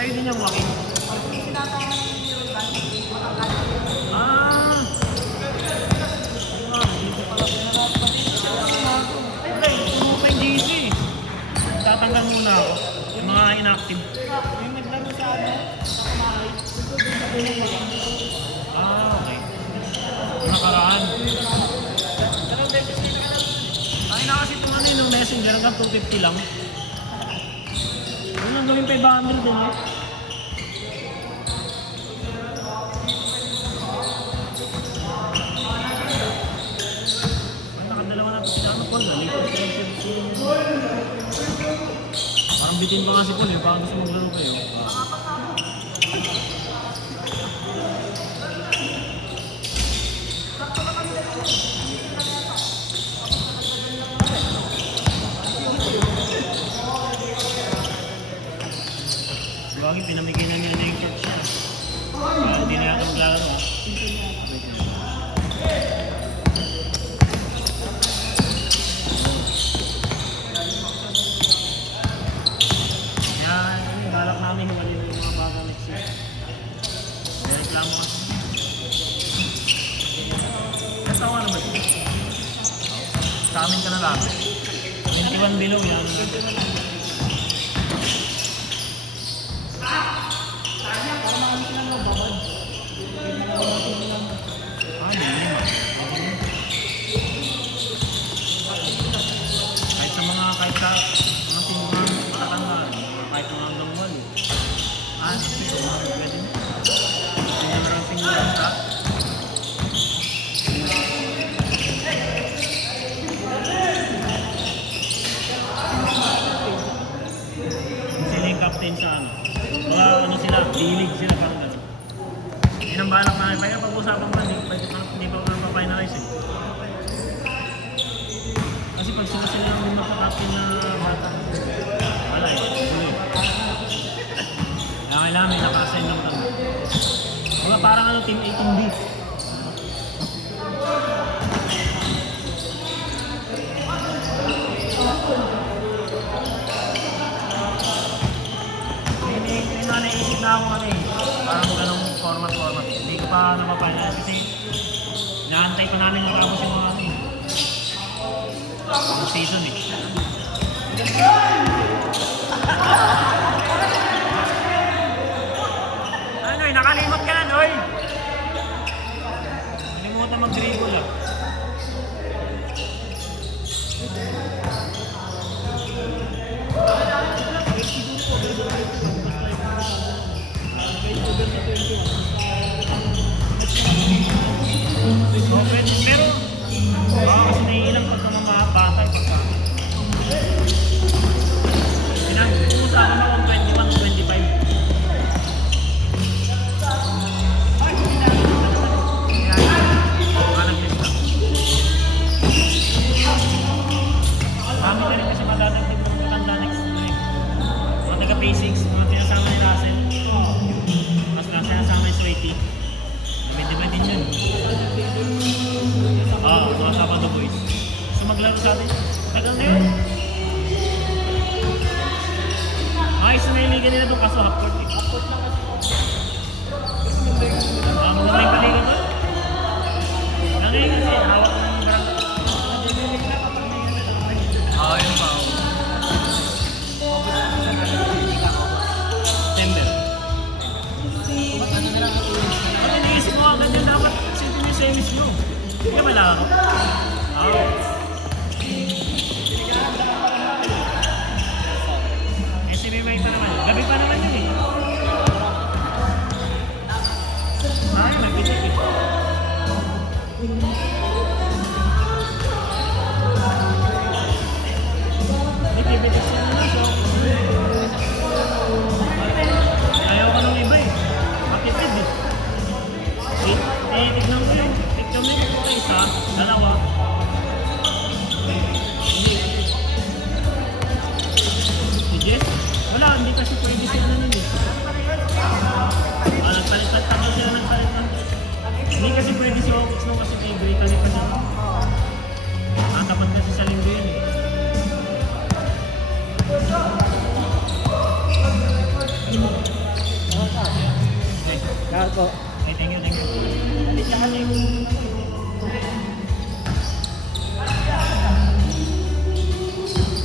Sa'yo din yung walking. Ah! Dito pala okay, puno pa yung GC. Tatanggal muna ako. Yung mga inactive. Yung naglaro sa ano, sa kumahay. Ah, okay. Nakaraan. Ay na kasi itong ano yun, yung messenger hanggang 250 lang. Yun ang gawin 500 din eh. Nakadalawa na ito. Ano Paul? Likod ka yung parang bitin pa nga si Paul eh. Baka gusto maglaro kayo. Bagay, pinamigay na niya yung church niya. Hindi na ako maglalaro. Kaya, balak namin hiwalin yung mga baga next year. May reklamo kasi. Kasawa naman ito. Sa amin ka na lang. 21 below yan. Kahit sa mga sinuhan, matatanda, kahit mga hanggang walo. Ito, pwede na. Hindi na marang sinuhan sa. Sila yung captain sa ano. Mga ano sila, D-League sila parang gano'n. Yan ang balak namin. Kaya pag-usapan pa, hindi pa ako pa-finalize eh. Kasi pag sila ang lima sa captain na bata, wala eh. Kaya kailangan may naka-assign lang kami. Mga parang ano, team A, team B. May mga naisip na ako ano eh. Parang ganong format. Hindi ko pa napapahinga kasi naantay pa namin yung tapos yung mga ano eh. Ang season eh. Ano eh, nakalimot ka na, Noy! Nalimutan mag-dribble ah. Okay, pero baka kasi naiilang pagka mga bata pagka pinag-uusapan mo kung 21 o 25. Kami ka rin kasi madadagdag ng matanda next week. Mga taga-basics, mga sinasama ni Russell. Mas lang sinasama ni Sweaty. Diba din yun? Mga Sabado Boys. Gusto maglaro sa atin? Tagal na yun. Ayos na yung liga nila doon kaso half-court eh. Upload lang kasi. Maganda yung paliga doon. Nangyay kasi, hawak ng barang. Yun pa. September. Ano iniisip mo agad yun dapat sino yung semis mo? Hindi ka malaro? SMMI pa naman. Gabi pa naman yun eh. Nagbitik eh. Hindi bibitik siya naman. Ayaw ka nung iba eh. Matipid eh. Tignan ko yun. Tignan mo yung isa, dalawa. Salamat po. Okay, thank you, thank you. Hindi siya kasi.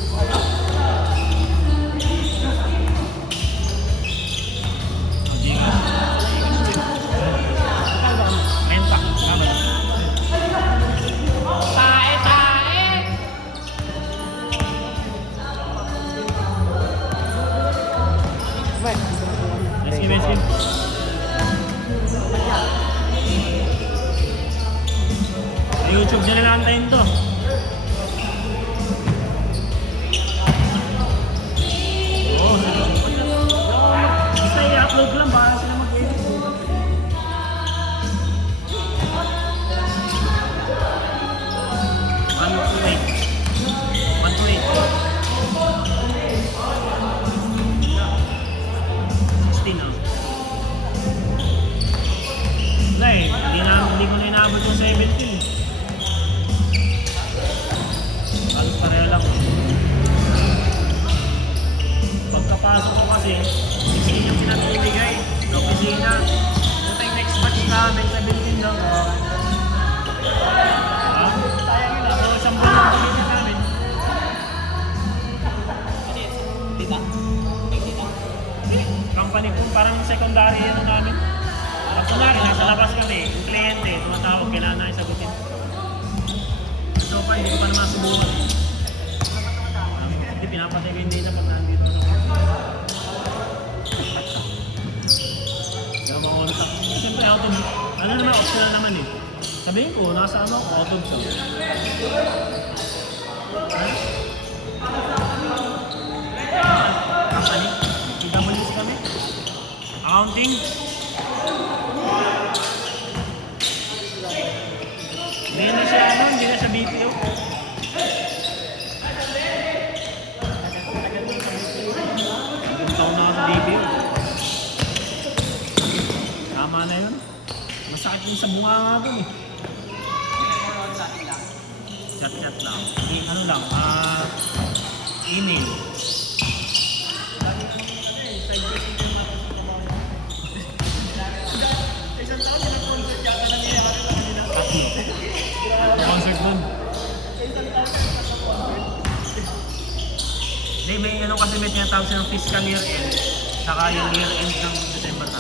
Oh, Jigas. Renta. Tama. Let's give, let's give. YouTube na lang antayin to. Oo, basta i-upload ko lang para sila mag-edit. 16 oh. Wala eh, hindi ko na inaabot yung 17. Halos pareho lang. Pagkapasok ko kasi, 16 yung pinapibigay sa opisina. Yung next batch namin, 17 daw. Sayang yun. So, isang buwan yung pagkita namin. Tita? Tita? Company po, parang secondary ano namin. Parang kunwari, nasa labas kami, yung kliyente, tumatawag, kailangan na isagutin. So far, hindi ko pa naman subukan. Hindi pinapatay ko yung data pag nandito ako. Hindi ako makontak. Siyempre, out of, ano naman, optional naman eh. Sabihin ko, nasa ano, out of to. Company? PWC kami? Accounting? Hindi na siya ano, hindi na siya BPO. Ilang taon na ako sa BPO. Tama na yun. Masakit yung sa bunga nga dun eh. Chat-chat lang. Ano lang, email. Isang taon, nag-concert yata nangyayari na kanina. Concert nun. Hindi, may ano kasi may tinatawag siya ng fiscal year end. Saka yung year end ng December na.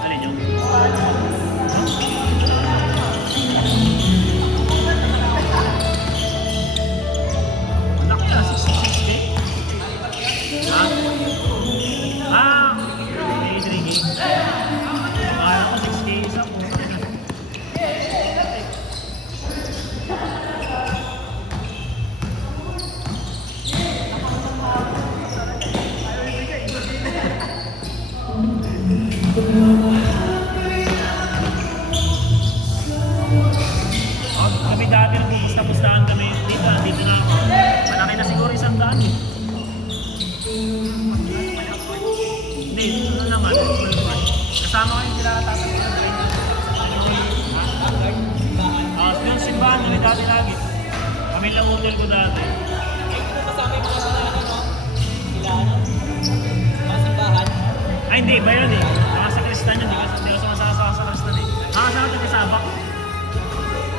Alin yun? Malaki na, 66K? Ha? May 3K. Akala ko 6K isa po. Kami dati nagpupusta-pustahan kami dito na ako. Malaki na siguro 100 eh. Hindi, dito naman. Kasama ko yung sila katatapos. Yung simbahan kami dati lagi. Kami lang hotel ko dati. Kasama yung mga sila, ano, no? Sila, ano? Mga simbahan. Ay hindi, iba yun eh. Nakasakristan yun, hindi ko sumasama sa kristan eh. Nakasama ito kasabak.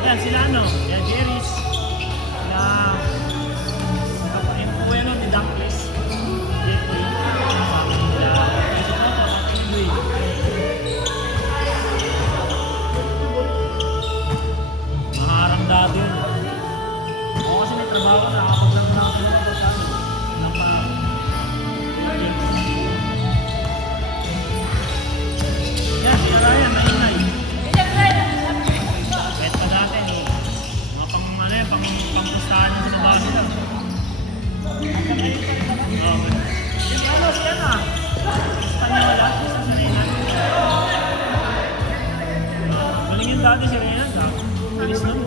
Yan, sila ano, yan, Jerry's. Sila, yung kuya nun, ni Dunkles. Jeffrey. Sila, Ito Toto, Piligoy. Maharang dati yun. Ako kasi may trabaho na, nakapaglang na ako ng ito sa akin. Yan, si Ryan, maingay. Kahit pa dati, mga pang-ano yan, pang-pustahan yung sinamahan nila. Oo, yung ano, siya na. Espanyola, isa si Renan. Galing yung dati si Renan, ha? Bilis nun.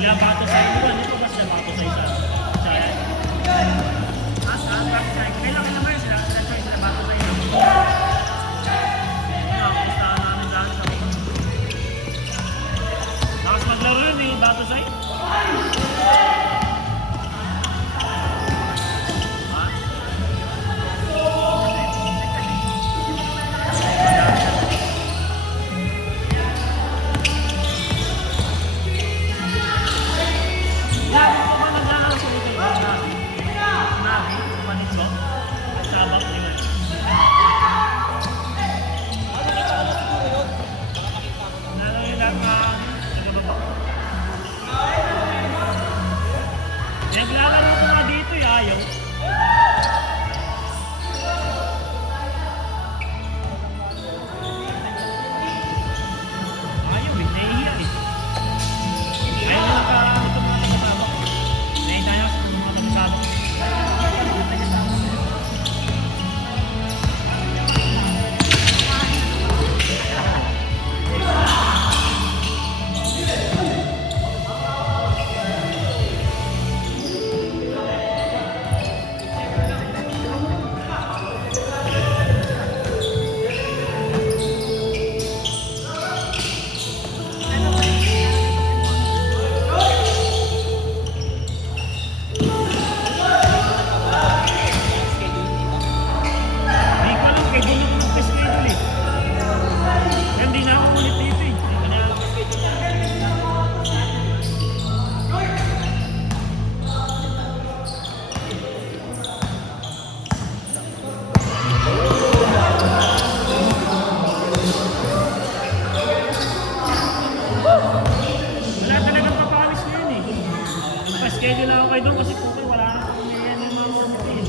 Sila bato sa iyo, dito ba sila bato sa isa? Chaya. Bato sa iyo. Kailan naman sila bato sa iyo. Nakustahan namin daan sa mga. Tapos maglaro yun eh, bato sa iyo. Naglalaro ko nga dito eh, ayaw. Ayaw eh, nahihiya eh. Ayaw na nagkaraan ito mga kasama. Nahihiya tayo sa mga kasama. Di ko alam kay Bono ko nag-schedule eh. Kaya hindi na ako ulit dito eh. Hindi ko na alam ang schedule. Wala talagang papalis na yun eh. Nagpa-schedule na ako kayo doon kasi kung wala na akong yan yung mga komite eh.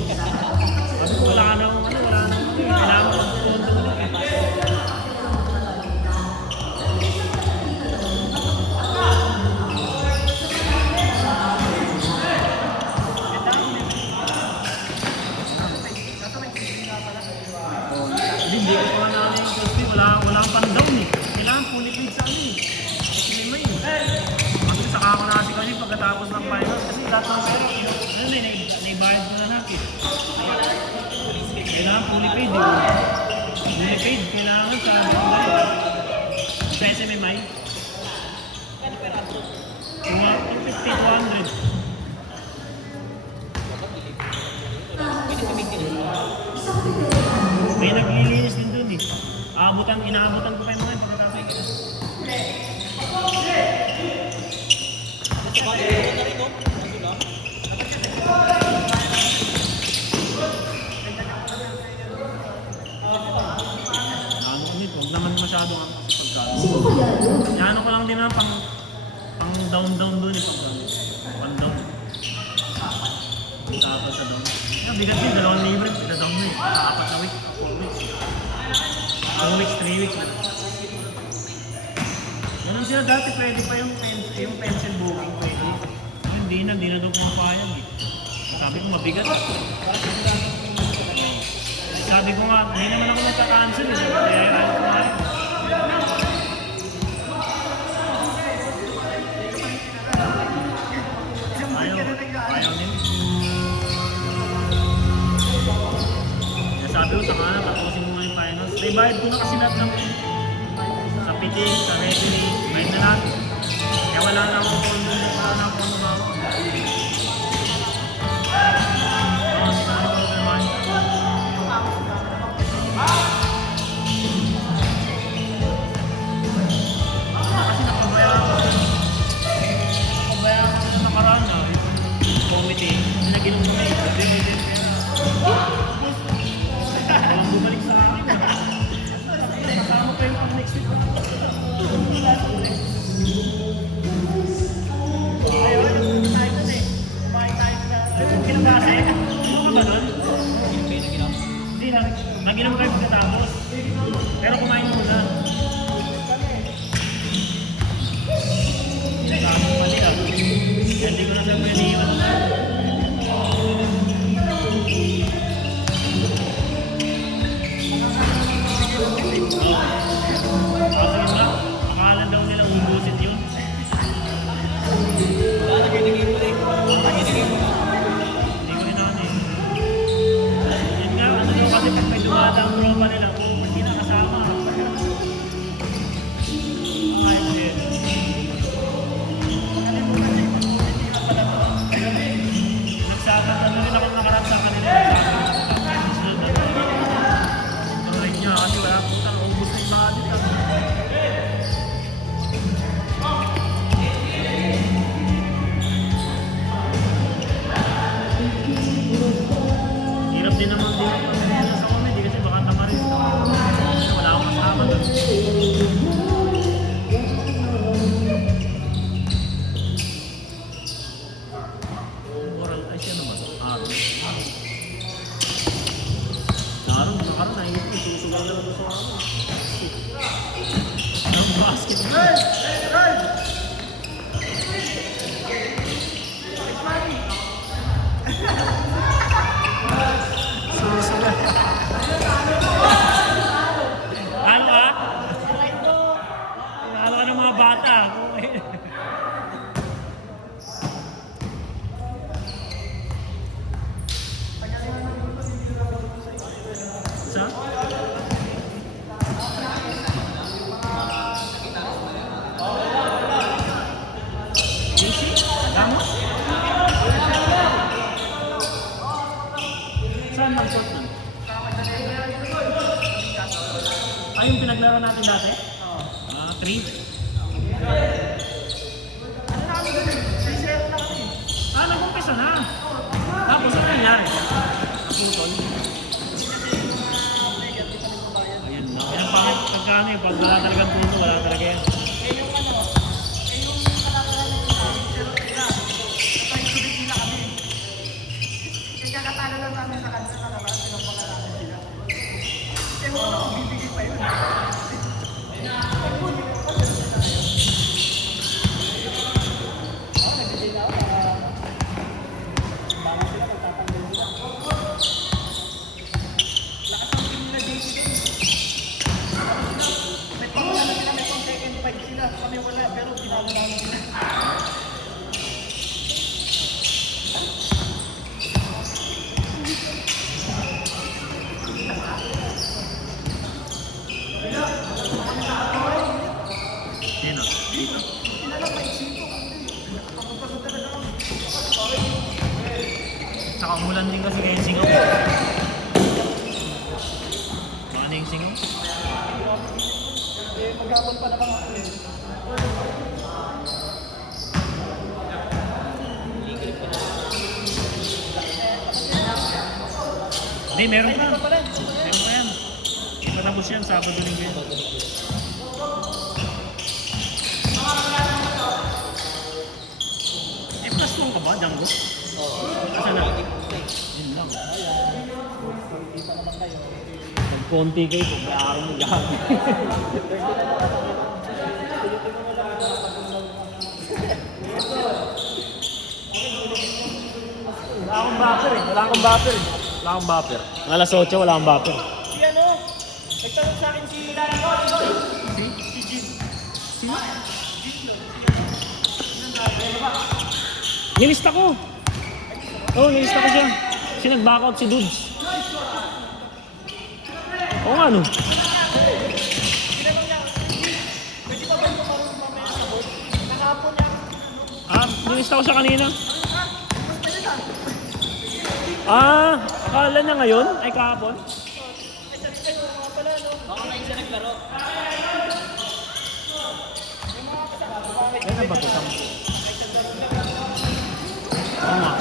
Sabi ko wala na akong wala na akong kailangan ko ang kondo na eh. Hindi ko pa na yung kasi wala pang down eh. Kailangan fully paid sa amin eh. Kasi may kasi saka ako na kasi kasi pagkatapos ng finals kasi lahat ng pera ano eh, naibayad ko na natin. Kailangan fully paid eh. Fully paid, kailangan sa SMMI. 250, 200. May naglilinis din dun eh. Inaabutan ko pa yung mga yun pagkatapos. Ano ko nito, huwag naman masyado ang pagkano. Ano ko lang din na pang down dun eh. Pang down. Tapos sa down. Bigat yun, 2 libre. Down mo eh. 4 na week, 4 weeks. 2 weeks, 3 weeks. Ganun sila dati, pwede pa yung pencil booking, pwede. Hindi na doon pumapayag eh. Sabi ko mabigat. Sabi ko nga, hindi naman ako nagka-cancel eh. Kaya ayaw ko nga rin. Ayaw din. Kaya sabi ko, saka na, tapusin mo nga yung finals. Bayad ko na kasi lahat ng sa pitting, sa referee, bayad na lahat. Kaya wala na akong kondo, wala na akong mga kasi nakabayaran ko na nakaraan na committee na ginong ko na ito. Walang bumalik sa akin. Kasama pa yung pang next week. Ayaw. talaga gusto ko. Ang basketball. Susunod. Ano ah? Ano ka ng mga bata? Sa? JC? Damos? Saan mag-shot nun? Ah, yung pinaglaro natin dati? Ah, 3? Ah, nag-umpisa na. Tapos ano nangyari? Naputol. Ayun na. Yan pangit pagkano eh. Pag wala talagang puso, wala talaga yan. Kakatalo lang namin sa kanila na naman, pinapakalaman sila. Eh, wala akong bibigay pa yun. May pangalaman sila, may pang second fight sila. Kami wala, pero pinalo namin sila. Yan o. Dito. Tsaka umulan din kasi kayo yung singaw. Baka na yung singaw? Eh, maghapon pa naman ako eh. Hindi, meron pa. Meron pa yan. Patapos yan, Sabado Linggo yan. Eh, plus 1 ka ba, Django? Asa na? Yun lang. Nagkonti kayo, kung maaari mo gawin. Wala akong buffer eh. Wala akong buffer eh. Wala akong buffer. Alas 8, wala akong buffer. Si ano, nagtanong sa akin si Si Jim. Sino? Nilista ko. Oo, nilista ko siya. Kasi nag-back out si Dudes. Oo nga no. tinanong niya, pwede pa ba yung marunong mamaya sa board? Nakapon niya, Ah, nilista ko siya kanina. mas na yun ah. Ah, akala niya ngayon? Ay kahapon? Ay, sabi kayo, mga pala, no? Baka na isa naglaro. Yung mga kasama, bakit? Kaya ba ito? Oo nga.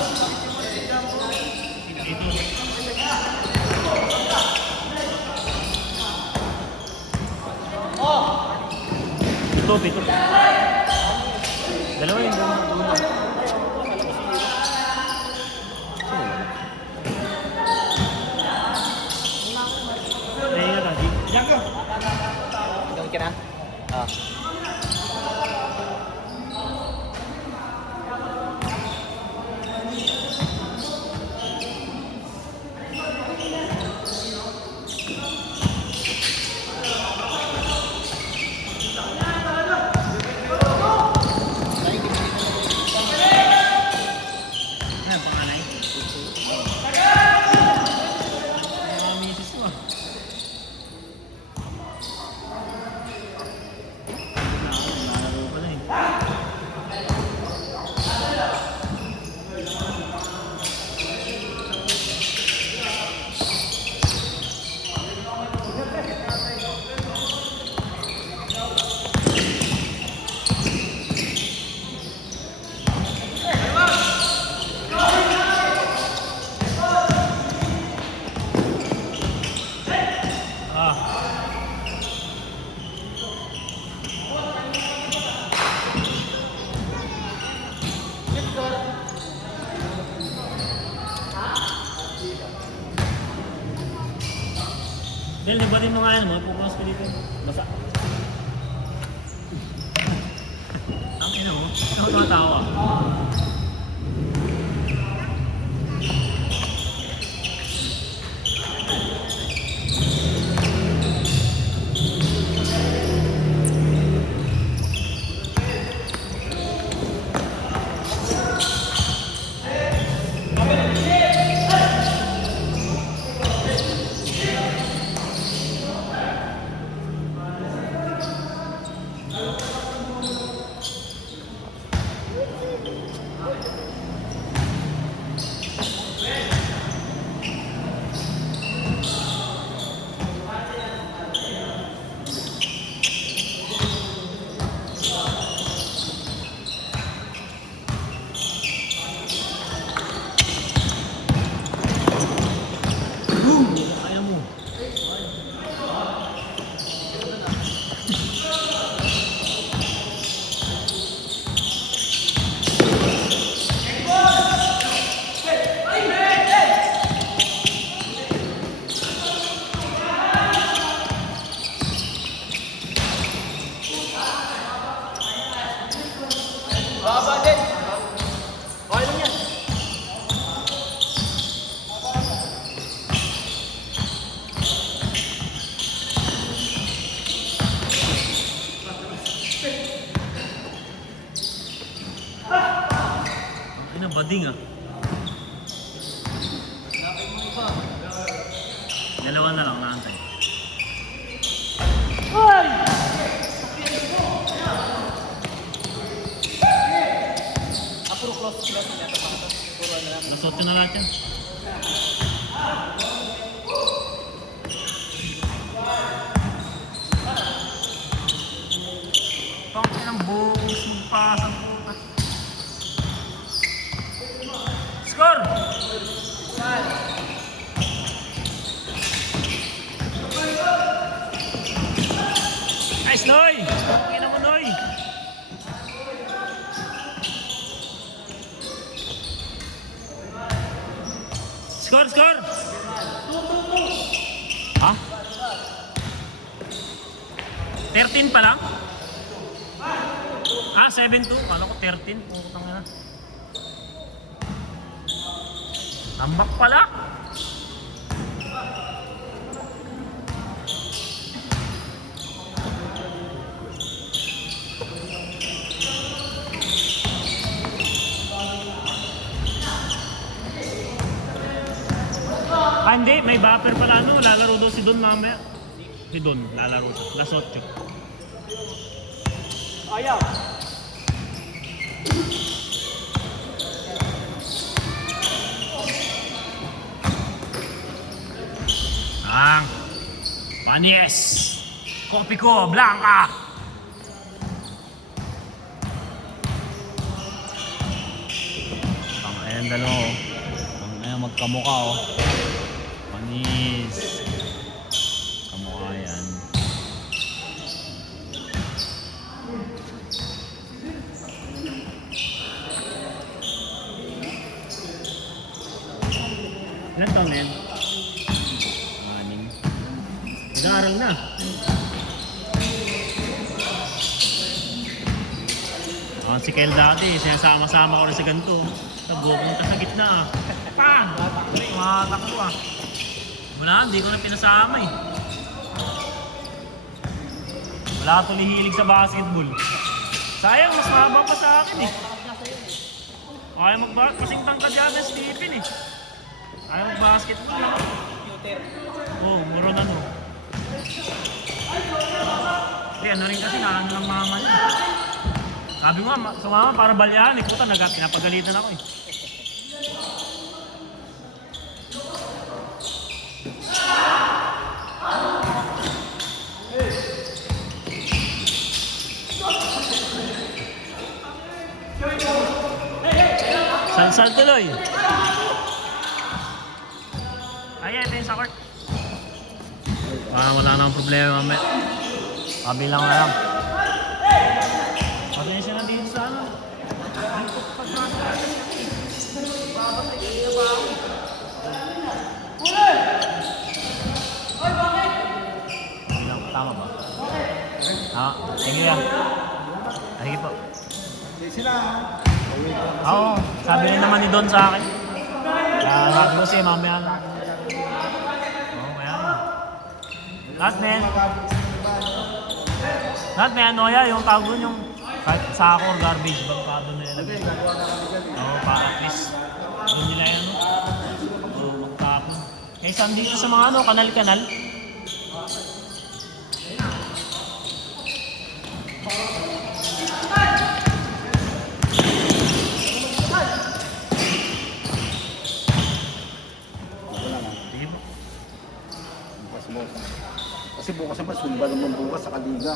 Ito. Pito. Dalawa yung dulo. Nahinga ka, G. Gawin ka na? Ah. Ano yung panganay? Mga misis ko ah. Del, libatin mo nga yan, mga pupros ko dito. Basa. Ang ina mo, ikaw tumatawa. Ayaw mo. Baba din. Okay lang yan. Ang ina, bading ah. Dalawa na lang naantay. Puro close na ito. Puro ano lang. Nasot ko na lahat yan. Pangin ang buhos magpasang puta. Score! Nice, Noy! Pangin mo, Noy! Score, score! Ha? 13 pa lang? Ah, 7-2. Kala ko 13. Putang ina. Tambak pala. Ah, hindi. May buffer pala. Ano, lalaro daw si Don mamaya. Si Don, lalaro siya. Las 8. Ayaw. Ang Panis. Kopi ko, Blanca. Ayan, dalawa oh. Ayan, magkamukha oh. Panis. Kamukha yan. Ilan taon na yan? Anim. Nag-aaral na. Si Kel dati, sinasama-sama ko rin sa ganito. Pumunta sa gitna ah. Pang! Tumatakbo ah. Wala, hindi ko na pinasama eh. Wala ka tuloy hilig sa basketball. Sayang, mas mahaba pa sa akin eh. Kaya mag-basketball, kasing tangkad yata Stephen eh. Kaya mag-basketball lang. Oo, muro na no. Hindi, ano rin kasi naano ng mama niya. Sabi ko nga, sumama para balyaan eh. Puta, pinapagalitan ako eh. Salsal tuloy. Ayan, ito yung sa court. Wala nang problema mamaya. Kabilang na lang. Pasensya na dito sa ano. Tama ba? Thank you yan. Sige po. Sila. Oo, sabi rin naman ni Don sa akin. Kaya sabi ko siya, mamaya na. Oo, kaya na. Lahat may ano ya, yung tawag doon yung kahit sako or garbage bag pa doon nilagay. Oo, para at least doon nila yan. Oo, magtapon. Kaysa dito sa mga ano, kanal-kanal. Sige po. Kasi bukas naman, sumba naman bukas sa Kaliga.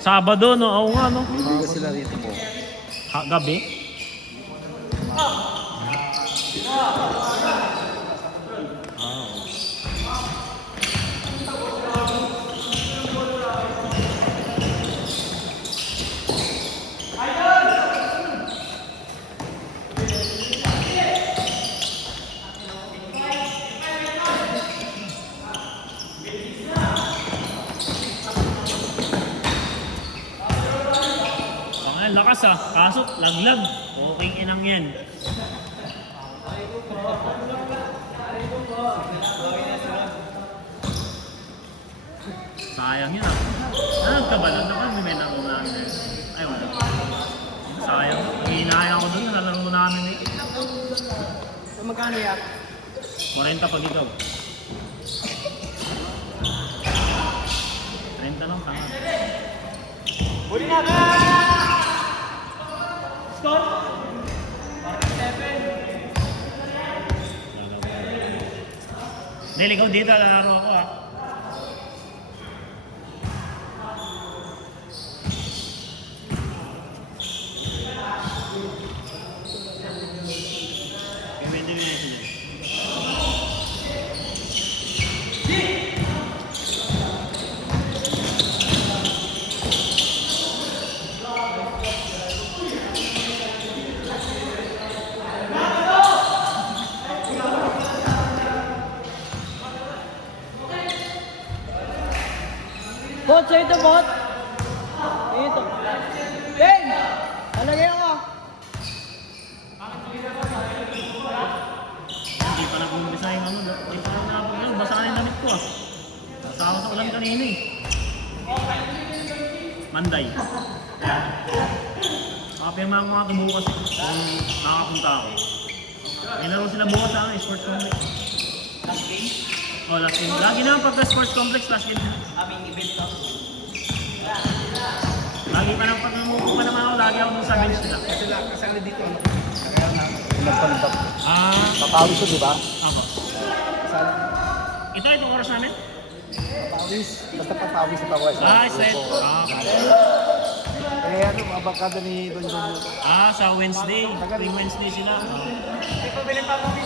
Sabado, no? Oo nga, no? May liga sila rito po. Gabi? Ang lakas kaso laglag. Okay inang yan. Sayang yun nagkabalon na kami, may nakunan na. Ay wala. Sayang. Hinahaya ko doon, nalaro namin eh. So magkano yan? 40 pag ikaw. 30 lang tanga. Huli na! Score? 47. Dahil ikaw dito, lalaro ako Kaya pwede mo na ito dyan. Bot, sa ito, bot! Ito. Ben! Alagay ako! Hindi pa nag-umpisa yung ano, hindi pa lang nakapag basa na yung damit ko Nasawa sa ulan kanina eh. Manday. Makapirma ako mga bukas kung nakakapunta ako. May laro sila bukas sa akin, sports complex. Last game? Oh, last game. Lagi naman pagka sports complex, last game. Aming event to. Lagi pa naman pag namupo pa naman ako, lagi ako dun sa bench nila. Kasi ano dito, ano? Kaya na, nagpalibak. Papawis ko, di ba? Ako. Saan? Itong oras namin? Papawis. Basta papawis sa pawis. Set. Kaya ano, abakada ni Don Don. Sa Wednesday. Tuwing Wednesday sila. Hindi pa bilhin pa